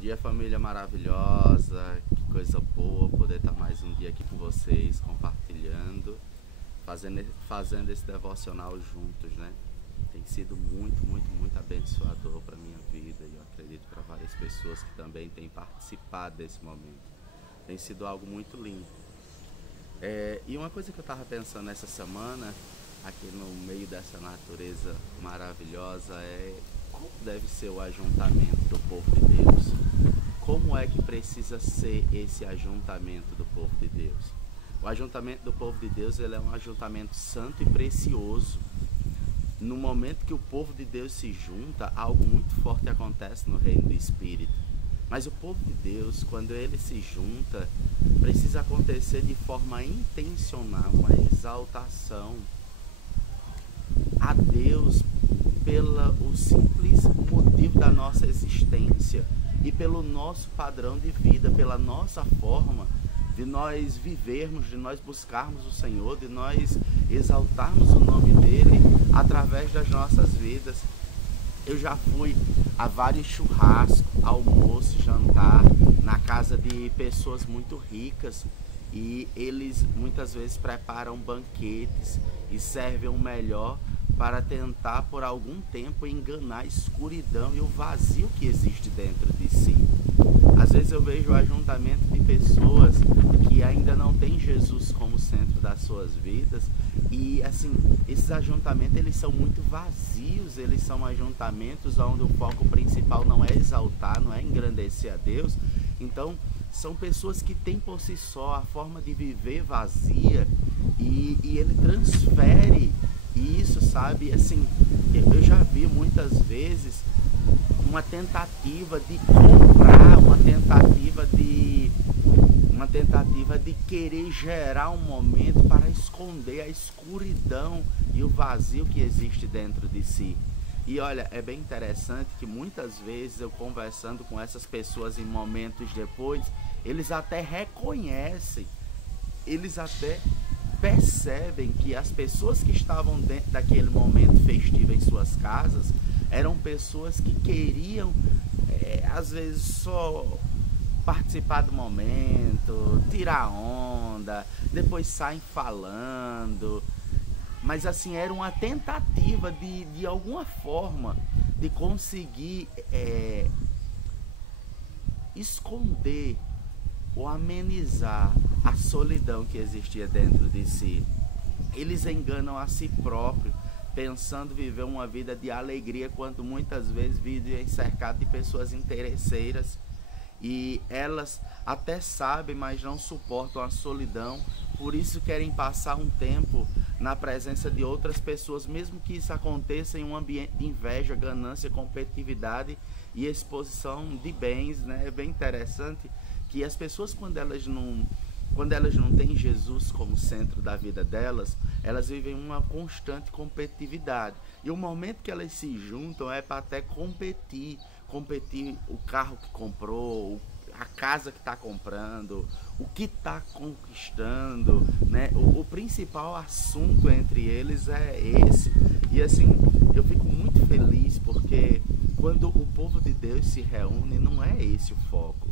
dia, família maravilhosa, que coisa boa poder estar mais um dia aqui com vocês, compartilhando, fazendo esse devocional juntos, né? Tem sido muito abençoador para a minha vida e eu acredito para várias pessoas que também têm participado desse momento. Tem sido algo muito lindo. E uma coisa que eu estava pensando essa semana, aqui no meio dessa natureza maravilhosa, é como deve ser o ajuntamento do povo de Deus. Como é que precisa ser esse ajuntamento do povo de Deus? O ajuntamento do povo de Deus, ele é um ajuntamento santo e precioso. No momento que o povo de Deus se junta, algo muito forte acontece no reino do Espírito. Mas o povo de Deus, quando ele se junta, precisa acontecer de forma intencional, uma exaltação a Deus pelo simples motivo da nossa existência e pelo nosso padrão de vida, pela nossa forma de nós vivermos, de nós buscarmos o Senhor, de nós exaltarmos o nome dele através das nossas vidas. Eu já fui a vários churrascos, almoço, jantar na casa de pessoas muito ricas e eles muitas vezes preparam banquetes e servem o melhor para tentar por algum tempo enganar a escuridão e o vazio que existe dentro de si. Às vezes eu vejo o ajuntamento de pessoas que ainda não têm Jesus como centro das suas vidas e assim, esses ajuntamentos eles são muito vazios, eles são ajuntamentos onde o foco principal não é exaltar, não é engrandecer a Deus. Então são pessoas que têm por si só a forma de viver vazia e ele transfere isso, sabe? Assim, eu já vi muitas vezes uma tentativa de comprar, uma tentativa de querer gerar um momento para esconder a escuridão e o vazio que existe dentro de si. E olha, é bem interessante que muitas vezes eu conversando com essas pessoas em momentos depois, eles até reconhecem, eles até percebem que as pessoas que estavam dentro daquele momento festivo em suas casas eram pessoas que queriam, às vezes, só participar do momento, tirar onda, depois saem falando. Mas assim, era uma tentativa de alguma forma de conseguir esconder ou amenizar a solidão que existia dentro de si. Eles enganam a si próprios, pensando viver uma vida de alegria, quando muitas vezes vivem cercado de pessoas interesseiras. E elas até sabem, mas não suportam a solidão, por isso querem passar um tempo na presença de outras pessoas, mesmo que isso aconteça em um ambiente de inveja, ganância, competitividade e exposição de bens, né? É bem interessante que as pessoas, quando elas não têm Jesus como centro da vida delas, elas vivem uma constante competitividade. E o momento que elas se juntam é para até competir o carro que comprou, a casa que está comprando, o que está conquistando, né? O principal assunto entre eles é esse. E assim, eu fico muito feliz porque quando o povo de Deus se reúne, não é esse o foco.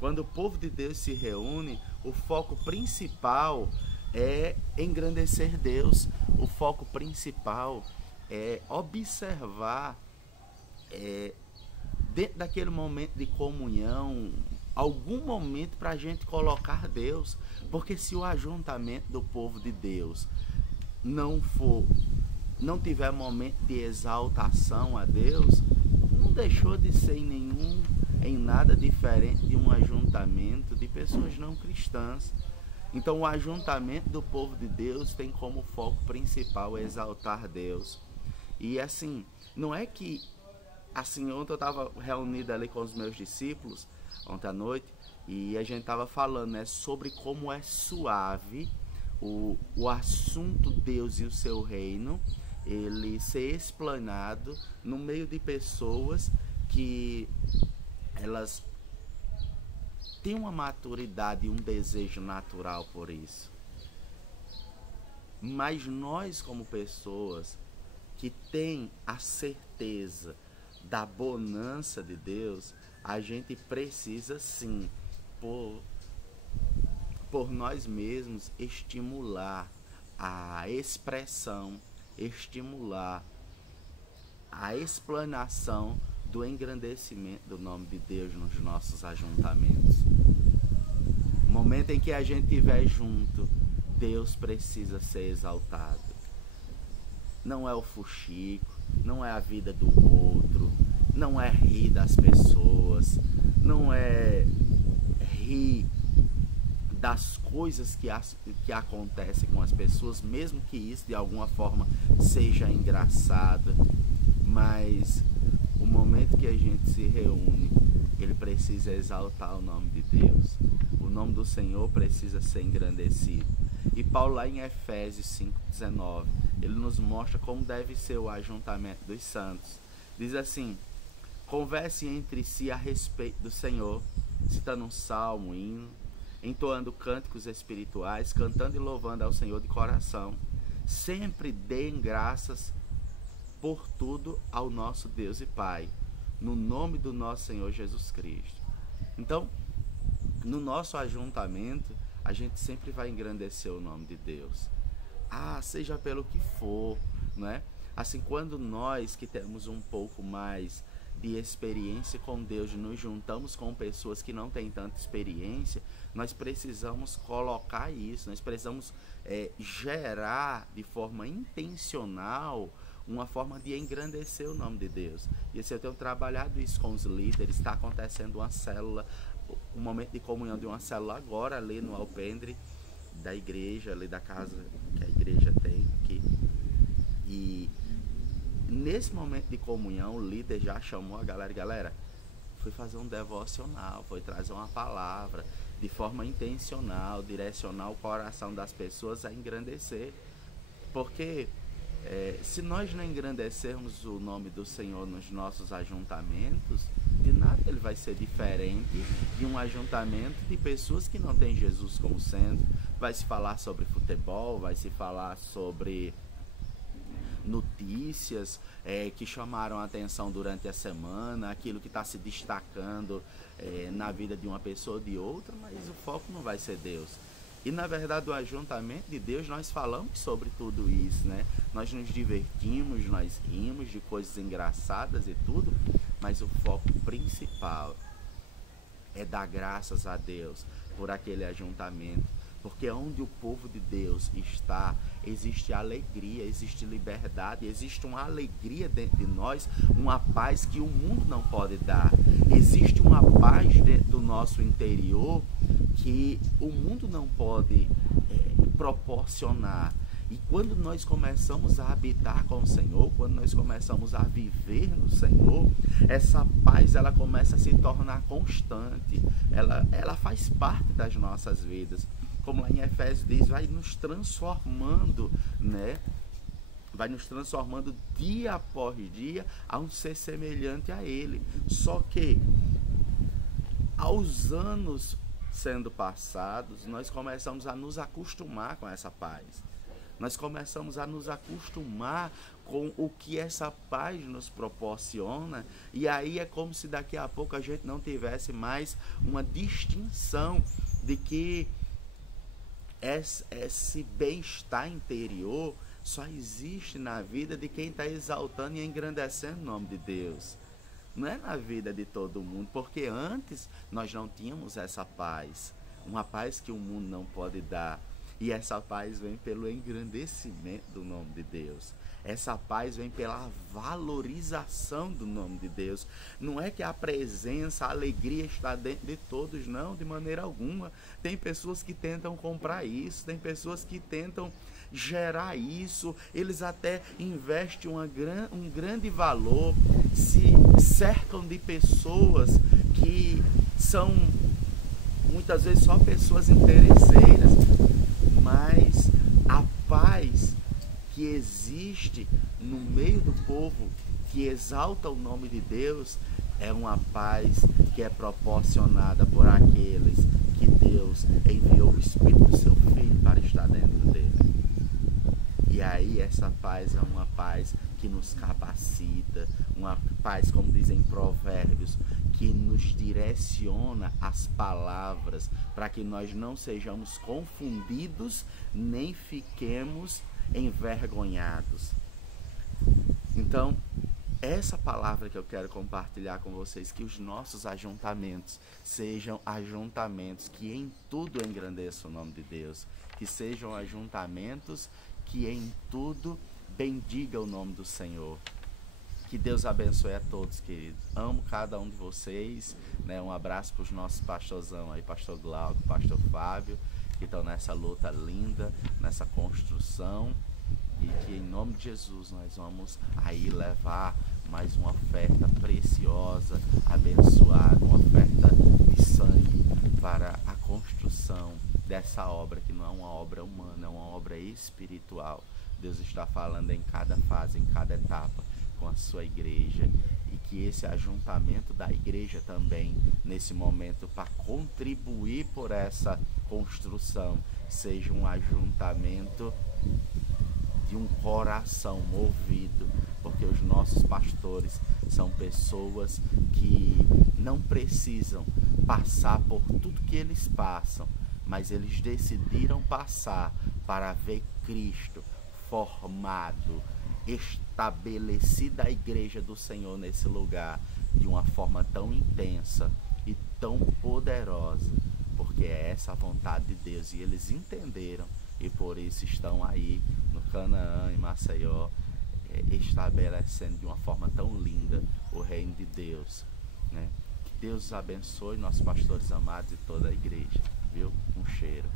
Quando o povo de Deus se reúne, o foco principal é engrandecer Deus. O foco principal é observar, dentro daquele momento de comunhão, algum momento para a gente colocar Deus. Porque se o ajuntamento do povo de Deus não tiver momento de exaltação a Deus, não deixou de ser em nada diferente de um ajuntamento de pessoas não cristãs. Então o ajuntamento do povo de Deus tem como foco principal exaltar Deus. E assim, não é que assim, ontem eu estava reunido ali com os meus discípulos ontem à noite e a gente estava falando, né, sobre como é suave o assunto Deus e o seu reino, ele ser explanado no meio de pessoas que elas têm uma maturidade e um desejo natural por isso. Mas nós, como pessoas que têm a certeza da bonança de Deus, a gente precisa sim, por nós mesmos, estimular a expressão, estimular a explanação do engrandecimento do nome de Deus nos nossos ajuntamentos. No momento em que a gente estiver junto, Deus precisa ser exaltado. Não é o fuxico, não é a vida do outro, não é rir das pessoas, não é rir das coisas que acontecem com as pessoas, mesmo que isso de alguma forma seja engraçado, mas o momento que a gente se reúne, ele precisa exaltar o nome de Deus. O nome do Senhor precisa ser engrandecido. E Paulo, lá em Efésios 5,19, ele nos mostra como deve ser o ajuntamento dos santos. Diz assim: conversem entre si a respeito do Senhor, citando um salmo, um hino, entoando cânticos espirituais, cantando e louvando ao Senhor de coração. Sempre deem graças por tudo ao nosso Deus e Pai, no nome do nosso Senhor Jesus Cristo. Então, no nosso ajuntamento, a gente sempre vai engrandecer o nome de Deus. Seja pelo que for, né? Assim, quando nós que temos um pouco mais de experiência com Deus, nos juntamos com pessoas que não têm tanta experiência, nós precisamos colocar isso, nós precisamos gerar de forma intencional uma forma de engrandecer o nome de Deus. E assim, eu tenho trabalhado isso com os líderes. Está acontecendo uma célula, um momento de comunhão de uma célula agora ali no alpendre da igreja, ali da casa que a igreja tem aqui. E nesse momento de comunhão, o líder já chamou a galera, foi fazer um devocional, foi trazer uma palavra de forma intencional, direcionar o coração das pessoas a engrandecer. Porque se nós não engrandecermos o nome do Senhor nos nossos ajuntamentos, de nada ele vai ser diferente de um ajuntamento de pessoas que não têm Jesus como centro. Vai se falar sobre futebol, vai se falar sobre notícias que chamaram a atenção durante a semana, aquilo que está se destacando na vida de uma pessoa ou de outra, mas o foco não vai ser Deus. E na verdade o ajuntamento de Deus, nós falamos sobre tudo isso, né? Nós nos divertimos, nós rimos de coisas engraçadas e tudo, mas o foco principal é dar graças a Deus por aquele ajuntamento. Porque onde o povo de Deus está, existe alegria, existe liberdade, existe uma alegria dentro de nós, uma paz que o mundo não pode dar. Existe uma paz dentro do nosso interior que o mundo não pode proporcionar. E quando nós começamos a habitar com o Senhor, quando nós começamos a viver no Senhor, essa paz ela começa a se tornar constante, ela faz parte das nossas vidas. Como lá em Efésios diz, vai nos transformando, né? Vai nos transformando dia após dia a um ser semelhante a Ele. Só que, aos anos sendo passados, nós começamos a nos acostumar com essa paz. Nós começamos a nos acostumar com o que essa paz nos proporciona, e aí é como se daqui a pouco a gente não tivesse mais uma distinção de que esse bem-estar interior só existe na vida de quem está exaltando e engrandecendo o nome de Deus. Não é na vida de todo mundo, porque antes nós não tínhamos essa paz, uma paz que o mundo não pode dar. E essa paz vem pelo engrandecimento do nome de Deus. Essa paz vem pela valorização do nome de Deus. Não é que a presença, a alegria está dentro de todos, não, de maneira alguma. Tem pessoas que tentam comprar isso, tem pessoas que tentam gerar isso. Eles até investem um grande valor, se cercam de pessoas que são muitas vezes só pessoas interesseiras, mas a paz que existe no meio do povo que exalta o nome de Deus é uma paz que é proporcionada por aqueles que Deus enviou o Espírito do seu Filho para estar dentro dele. E aí essa paz é uma paz que nos capacita, uma paz, como dizem Provérbios, que nos direciona as palavras para que nós não sejamos confundidos nem fiquemos envergonhados. Então, essa palavra que eu quero compartilhar com vocês, que os nossos ajuntamentos sejam ajuntamentos que em tudo engrandeçam o nome de Deus, que sejam ajuntamentos que em tudo bendiga o nome do Senhor. Que Deus abençoe a todos, queridos. Amo cada um de vocês, né? Um abraço para os nossos pastorzão aí, pastor Glauco, pastor Fábio, que estão nessa luta linda, nessa construção. E que em nome de Jesus nós vamos aí levar mais uma oferta preciosa, abençoada, uma oferta de sangue para a construção dessa obra, que não é uma obra humana, é uma obra espiritual. Deus está falando em cada fase, em cada etapa com a sua igreja, e que esse ajuntamento da igreja também, nesse momento, para contribuir por essa construção, seja um ajuntamento de um coração movido, porque os nossos pastores são pessoas que não precisam passar por tudo que eles passam, mas eles decidiram passar para ver Cristo formado, estabelecida a igreja do Senhor nesse lugar de uma forma tão intensa e tão poderosa, porque é essa a vontade de Deus, e eles entenderam e por isso estão aí no Canaã, em Maceió, estabelecendo de uma forma tão linda o reino de Deus, né? Que Deus abençoe nossos pastores amados e toda a igreja, viu? Um cheiro.